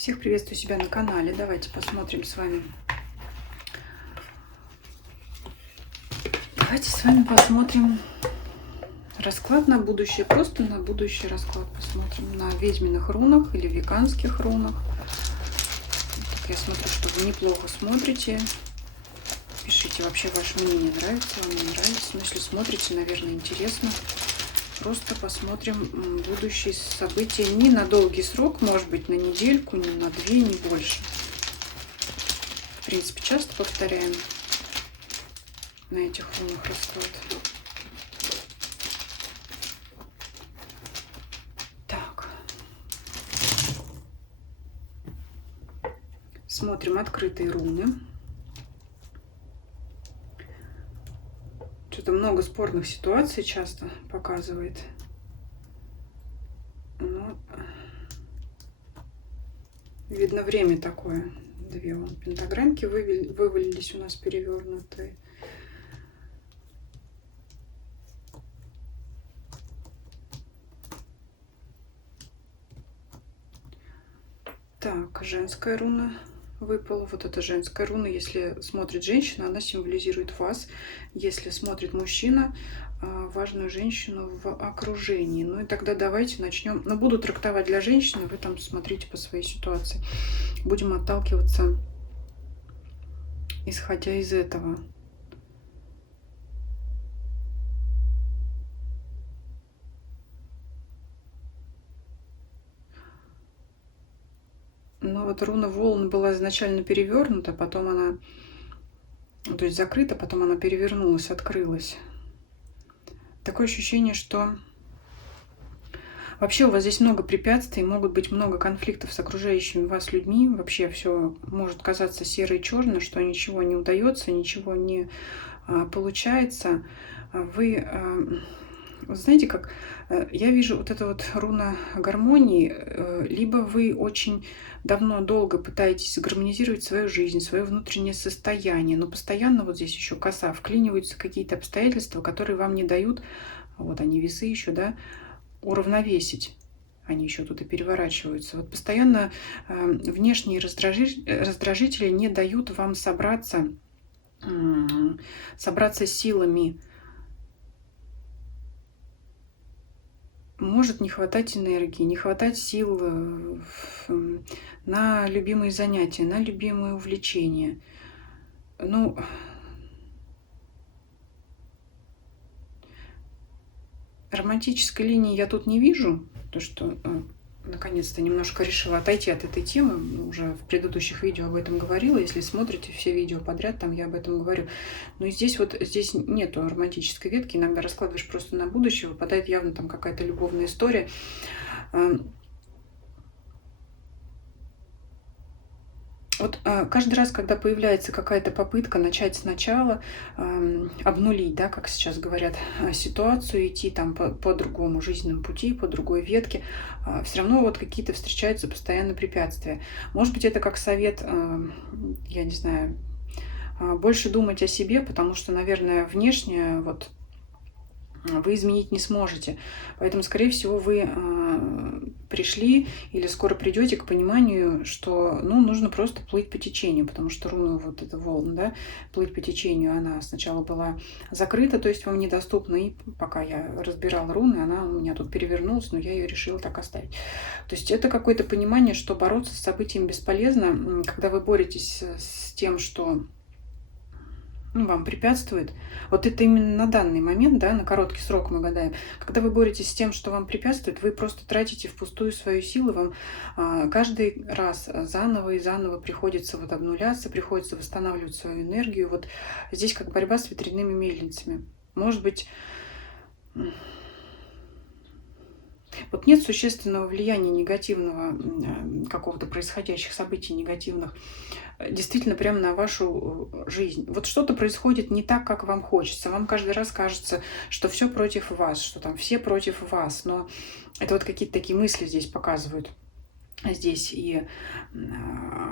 Всех приветствую себя на канале. Давайте посмотрим с вами. Давайте с вами посмотрим расклад на будущее. Просто на будущий расклад посмотрим. На ведьминых рунах или веканских рунах. Так, я смотрю, что вы неплохо смотрите. Пишите вообще ваше мнение. Нравится вам, не нравится. Но если смотрите, наверное, интересно. Просто посмотрим будущие события не на долгий срок, может быть, на недельку, не на две, не больше. В принципе, часто повторяем на этих рунах расклад. Так. Смотрим открытые руны. Что-то много спорных ситуаций часто показывает. Но видно, время такое. Две пентаграммки вывалились у нас перевернутые. Так, женская руна выпала. Вот эта женская руна. Если смотрит женщина, она символизирует вас. Если смотрит мужчина, важную женщину в окружении. Ну и тогда давайте начнем. Но буду трактовать для женщины, вы там смотрите по своей ситуации. Будем отталкиваться, исходя из этого. Но вот руна волн была изначально перевернута, потом она, то есть закрыта, потом она перевернулась, открылась. Такое ощущение, что вообще у вас здесь много препятствий, могут быть много конфликтов с окружающими вас людьми. Вообще все может казаться серо и черно, что ничего не удается, ничего не получается. Вы знаете, как я вижу вот это вот руна гармонии, либо вы очень давно, долго пытаетесь гармонизировать свою жизнь, свое внутреннее состояние, но постоянно вот здесь еще коса, вклиниваются какие-то обстоятельства, которые вам не дают, вот они весы еще, да, уравновесить. Они еще тут и переворачиваются. Вот постоянно внешние раздражители не дают вам собраться силами. Может не хватать энергии, не хватать сил на любимые занятия, на любимые увлечения. Ну, романтической линии я тут не вижу, то что наконец-то немножко решила отойти от этой темы. Уже в предыдущих видео об этом говорила. Если смотрите все видео подряд, там я об этом говорю. Но и здесь вот здесь нету романтической ветки. Иногда раскладываешь просто на будущее, выпадает явно там какая-то любовная история. Вот каждый раз, когда появляется какая-то попытка начать сначала, обнулить, да, как сейчас говорят, ситуацию, идти там по другому жизненному пути, по другой ветке, все равно вот какие-то встречаются постоянно препятствия. Может быть, это как совет, я не знаю, больше думать о себе, потому что, наверное, внешне вот вы изменить не сможете. Поэтому, скорее всего, вы пришли или скоро придете к пониманию, что нужно просто плыть по течению, потому что руна вот эта волна, да, плыть по течению, она сначала была закрыта, то есть вам недоступна, и пока я разбирала руны, она у меня тут перевернулась, но я ее решила так оставить. То есть это какое-то понимание, что бороться с событием бесполезно, когда вы боретесь с тем, что вам препятствует. Вот это именно на данный момент, да, на короткий срок мы гадаем. Когда вы боретесь с тем, что вам препятствует, вы просто тратите впустую свою силу. Вам каждый раз заново и заново приходится вот обнуляться, приходится восстанавливать свою энергию. Вот здесь как борьба с ветряными мельницами. Может быть, вот нет существенного влияния негативного, какого-то происходящих событий негативных, действительно прямо на вашу жизнь. Вот что-то происходит не так, как вам хочется. Вам каждый раз кажется, что все против вас, что там все против вас. Но это вот какие-то такие мысли здесь показывают. Здесь и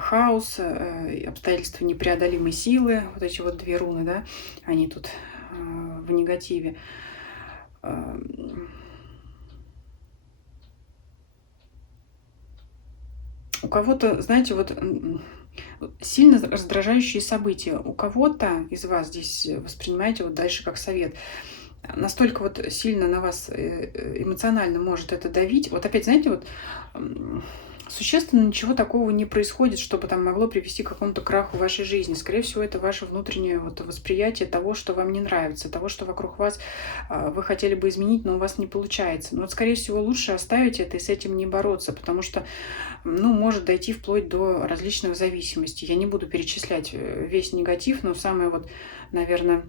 хаос, и обстоятельства непреодолимой силы. Вот эти вот две руны, да, они тут в негативе. кого-то, знаете, вот сильно раздражающие события. У кого-то из вас здесь воспринимаете вот дальше как совет. Настолько вот сильно на вас эмоционально может это давить. Вот опять, знаете, вот существенно ничего такого не происходит, чтобы там могло привести к какому-то краху в вашей жизни. Скорее всего, это ваше внутреннее вот восприятие того, что вам не нравится, того, что вокруг вас вы хотели бы изменить, но у вас не получается. Но вот, скорее всего, лучше оставить это и с этим не бороться, потому что, ну, может дойти вплоть до различных зависимостей. Я не буду перечислять весь негатив, но самое вот, наверное,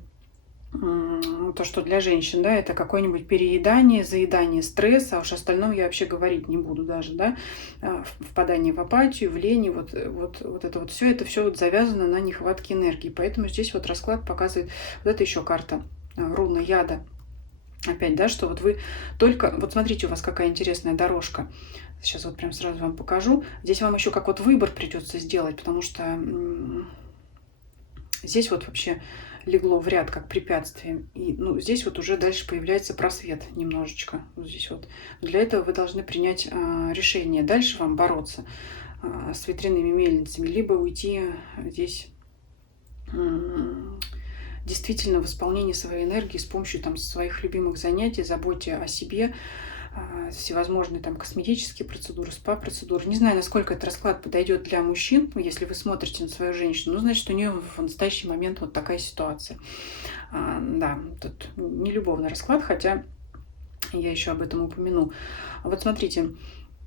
то, что для женщин, да, это какое-нибудь переедание, заедание стресса, а уж остальном я вообще говорить не буду даже, да, впадание в апатию, в лень, вот это все вот завязано на нехватке энергии, поэтому здесь вот расклад показывает, вот это еще карта руна яда, опять, да, что вот вы только, вот смотрите, у вас какая интересная дорожка, сейчас вот прям сразу вам покажу, здесь вам еще как вот выбор придется сделать, потому что здесь вот вообще легло в ряд как препятствие. И ну, здесь вот уже дальше появляется просвет немножечко. Вот здесь вот. Для этого вы должны принять решение. Дальше вам бороться с ветряными мельницами, либо уйти здесь действительно в исполнении своей энергии с помощью там своих любимых занятий, заботе о себе, всевозможные там косметические процедуры, СПА-процедуры. Не знаю, насколько этот расклад подойдет для мужчин, если вы смотрите на свою женщину, ну, значит, у нее в настоящий момент вот такая ситуация. Да, тут не любовный расклад, хотя я еще об этом упомяну. Вот смотрите,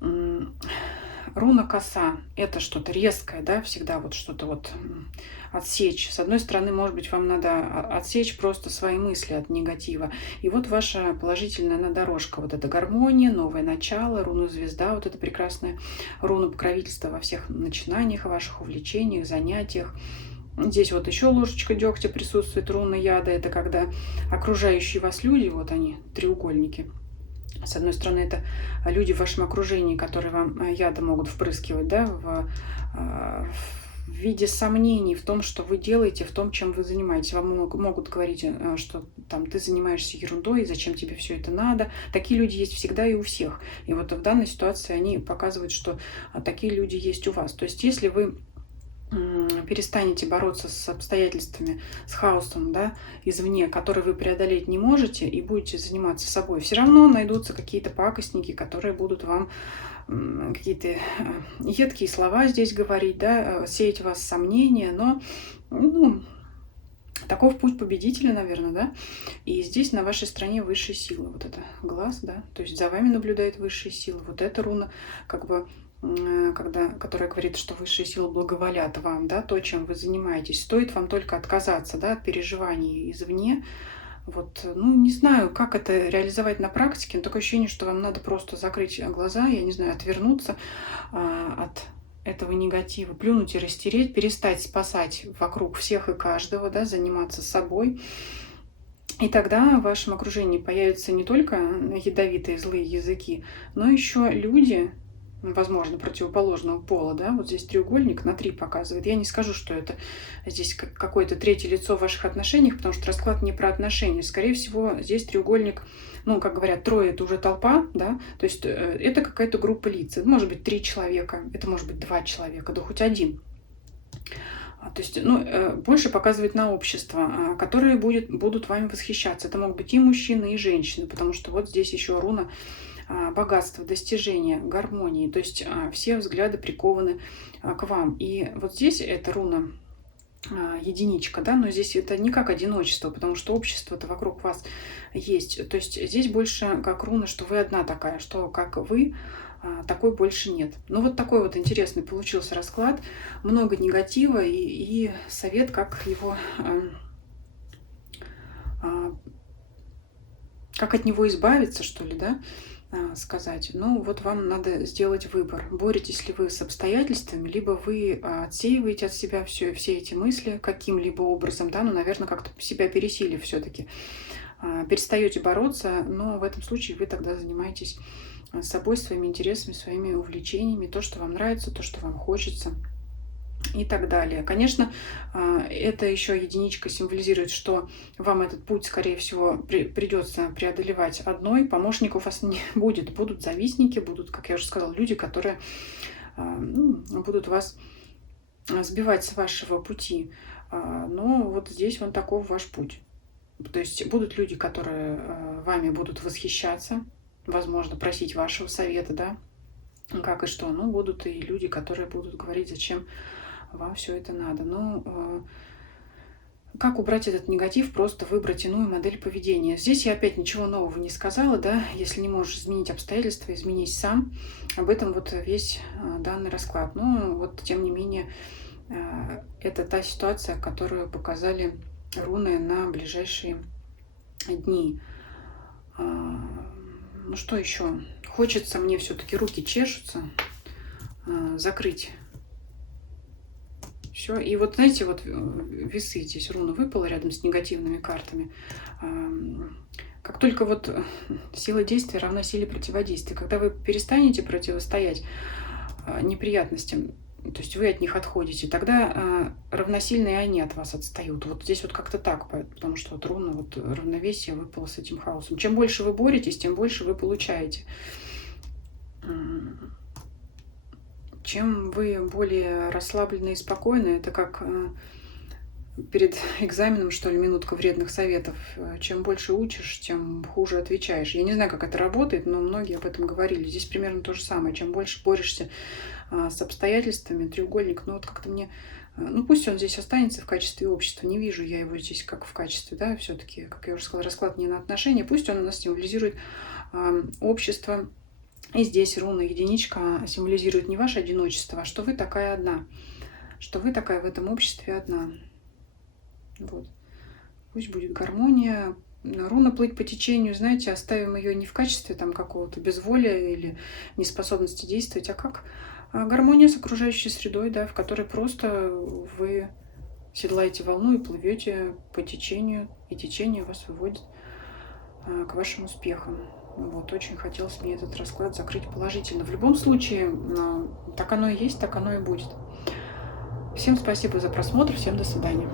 руна коса – это что-то резкое, да, всегда вот что-то вот отсечь. С одной стороны, может быть, вам надо отсечь просто свои мысли от негатива. И вот ваша положительная дорожка. Вот это гармония, новое начало, руна звезда, вот это прекрасная руна покровительства во всех начинаниях, ваших увлечениях, занятиях. Здесь вот еще ложечка дегтя присутствует, руна яда. Это когда окружающие вас люди, вот они, треугольники. С одной стороны, это люди в вашем окружении, которые вам яда могут впрыскивать, да, в виде сомнений в том, что вы делаете, в том, чем вы занимаетесь. Вам могут говорить, что там ты занимаешься ерундой, зачем тебе все это надо. Такие люди есть всегда и у всех. И вот в данной ситуации они показывают, что такие люди есть у вас. То есть если вы перестанете бороться с обстоятельствами, с хаосом, да, извне, который вы преодолеть не можете, и будете заниматься собой, все равно найдутся какие-то пакостники, которые будут вам какие-то едкие слова здесь говорить, да, сеять в вас сомнения, но ну, таков путь победителя, наверное, да. И здесь на вашей стороне высшие силы. Вот это глаз, да, то есть за вами наблюдает высшие силы. Вот эта руна, как бы, которая говорит, что высшие силы благоволят вам, да, то, чем вы занимаетесь. Стоит вам только отказаться, да, от переживаний извне. Вот, ну, не знаю, как это реализовать на практике, но такое ощущение, что вам надо просто закрыть глаза, я не знаю, отвернуться от этого негатива, плюнуть и растереть, перестать спасать вокруг всех и каждого, да, заниматься собой. И тогда в вашем окружении появятся не только ядовитые злые языки, но еще люди, возможно, противоположного пола, да, вот здесь треугольник на 3 показывает. Я не скажу, что это здесь какое-то третье лицо в ваших отношениях, потому что расклад не про отношения. Скорее всего, здесь треугольник, ну, как говорят, 3 это уже толпа, да, то есть это какая-то группа лиц. Это может быть 3 человека, это может быть 2 человека, да хоть 1. То есть, ну, больше показывает на общество, которые будут вами восхищаться. Это могут быть и мужчины, и женщины, потому что вот здесь еще руна богатства, достижения, гармонии. То есть все взгляды прикованы к вам. И вот здесь эта руна единичка, да, но здесь это не как одиночество, потому что общество-то вокруг вас есть. То есть здесь больше как руна, что вы одна такая, что как вы, такой больше нет. Ну вот такой вот интересный получился расклад. Много негатива и совет, как его... как от него избавиться, что ли, да, сказать. Ну, вот вам надо сделать выбор. Боретесь ли вы с обстоятельствами, либо вы отсеиваете от себя все эти мысли каким-либо образом, да, ну, наверное, как-то себя пересилив все-таки. Перестаете бороться, но в этом случае вы тогда занимаетесь собой, своими интересами, своими увлечениями, то, что вам нравится, то, что вам хочется. И так далее. Конечно, это еще единичка символизирует, что вам этот путь, скорее всего, придется преодолевать одной. Помощников у вас не будет. Будут завистники, будут, как я уже сказала, люди, которые будут вас сбивать с вашего пути. Но вот здесь вон таков ваш путь. То есть будут люди, которые вами будут восхищаться, возможно, просить вашего совета, да, как и что. Ну, будут и люди, которые будут говорить, зачем вам все это надо. Ну, как убрать этот негатив? Просто выбрать иную модель поведения. Здесь я опять ничего нового не сказала, да. Если не можешь изменить обстоятельства, изменись сам. Об этом вот весь данный расклад. Но вот, тем не менее, это та ситуация, которую показали руны на ближайшие дни. Ну что еще? Хочется мне все-таки, руки чешутся, закрыть все. И вот, знаете, вот весы, здесь руна выпала рядом с негативными картами. Как только вот сила действия равна силе противодействия. Когда вы перестанете противостоять неприятностям, то есть вы от них отходите, тогда равносильно и они от вас отстают. Вот здесь вот как-то так, потому что вот руна, вот равновесие выпало с этим хаосом. Чем больше вы боретесь, тем больше вы получаете. Чем вы более расслаблены и спокойны, это как перед экзаменом, что ли, минутка вредных советов. Чем больше учишь, тем хуже отвечаешь. Я не знаю, как это работает, но многие об этом говорили. Здесь примерно то же самое. Чем больше борешься с обстоятельствами, треугольник, ну вот как-то мне... Ну пусть он здесь останется в качестве общества. Не вижу я его здесь как в качестве, да, все-таки, как я уже сказала, расклад не на отношения. Пусть он у нас символизирует общество. И здесь руна единичка символизирует не ваше одиночество, а что вы такая одна. Что вы такая в этом обществе одна. Вот. Пусть будет гармония. Руна плыть по течению, знаете, оставим ее не в качестве там какого-то безволия или неспособности действовать, а как гармония с окружающей средой, да, в которой просто вы седлаете волну и плывете по течению, и течение вас выводит к вашим успехам. Вот, очень хотелось мне этот расклад закрыть положительно. В любом случае, так оно и есть, так оно и будет. Всем спасибо за просмотр, всем до свидания.